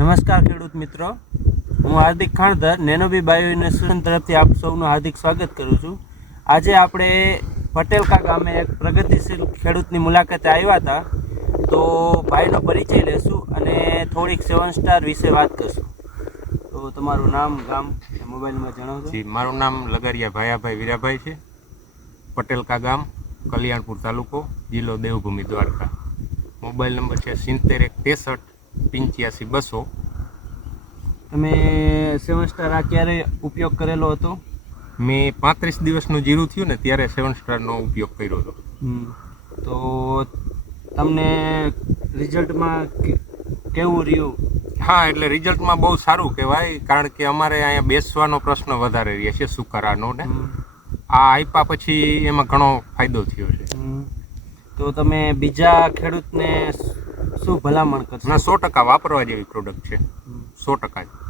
નમસ્કાર ખેડૂત મિત્રો, હું હાર્દિક ખાણધર નેનોબી બાયો ઇનોવેશન તરફથી આપ સૌનું હાર્દિક સ્વાગત કરું છું. આજે આપણે પટેલકા ગામે એક પ્રગતિશીલ ખેડૂતની મુલાકાતે આવ્યા હતા. તો ભાઈનો પરિચય લેશું અને થોડીક 7 સ્ટાર વિશે વાત કરશું. તો તમારું નામ, ગામ, મોબાઈલમાં જણાવજો. જી, મારું નામ લગારિયા ભાયાભાઈ વીરાભાઈ છે. પટેલકા ગામ, કલ્યાણપુર તાલુકો, જિલ્લો દેવભૂમિ દ્વારકા. મોબાઈલ નંબર છે 71 63 85 200. તમે 7 સ્ટાર આ ક્યારે ઉપયોગ કરેલો હતો? મેં 35 દિવસનું જીરું થયું ને ત્યારે 7 સ્ટારનો ઉપયોગ કર્યો હતો. તો તમને રિઝલ્ટમાં કેવું રહ્યું? હા, એટલે રિઝલ્ટમાં બહુ સારું કહેવાય, કારણ કે અમારે અહીંયા બેસવાનો પ્રશ્ન વધારે રહે છે સુકારાનો ને. આ આપ્યા પછી એમાં ઘણો ફાયદો થયો છે. તો તમે બીજા ખેડૂતને શું ભલામણ કરશો? ના, 100% વાપરવા જેવી પ્રોડક્ટ છે, 100% જ.